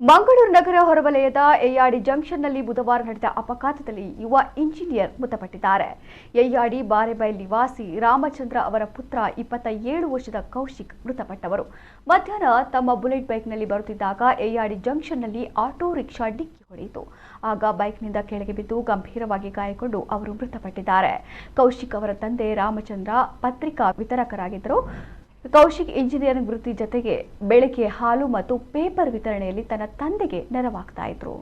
ಮಂಗಳೂರು ನಗರ ಹೊರವಲಯದ ಎಯ್ಯಾಡಿ ಜಂಕ್ಷನ್ನಲ್ಲಿ ಬುಧವಾರ ನಡೆದ ಅಪಘಾತದಲ್ಲಿ ಯುವ ಇಂಜಿನಿಯರ್ ಮೃತಪಟ್ಟಿದ್ದಾರೆ. ಎಯ್ಯಾಡಿ ಬಾರೆಬೈಲ್ ನಿವಾಸಿ ರಾಮಚಂದ್ರ ಅವರ ಪುತ್ರ 27 ವರ್ಷದ ಕೌಶಿಕ್ ಮೃತಪಟ್ಟವರು. ಮಧ್ಯಾಹ್ನ ತಮ್ಮ ಬುಲೆಟ್ ಬೈಕ್ನಲ್ಲಿ ಬರುತ್ತಿದ್ದಾಗ ಎಯ್ಯಾಡಿ ಜಂಕ್ಷನ್ನಲ್ಲಿ ಆಟೋ ರಿಕ್ಷಾ ಡಿಕ್ಕಿ ಹೊಡೆಯಿತು. ಆಗ ಬೈಕ್ನಿಂದ ಕೆಳಗೆ ಬಿದ್ದು ಗಂಭೀರವಾಗಿ ಗಾಯಗೊಂಡು ಅವರು ಮೃತಪಟ್ಟಿದ್ದಾರೆ. ಕೌಶಿಕ್ ಅವರ ತಂದೆ ರಾಮಚಂದ್ರ ಪತ್ರಿಕಾ ವಿತರಕರಾಗಿದ್ದರು. ಕೌಶಿಕ್ ಇಂಜಿನಿಯರಿಂಗ್ ವೃತ್ತಿ ಜೊತೆಗೆ ಬೆಳಗ್ಗೆ ಹಾಲು ಮತ್ತು ಪೇಪರ್ ವಿತರಣೆಯಲ್ಲಿ ತನ್ನ ತಂದೆಗೆ ನೆರವಾಗ್ತಾ ಇದ್ರು.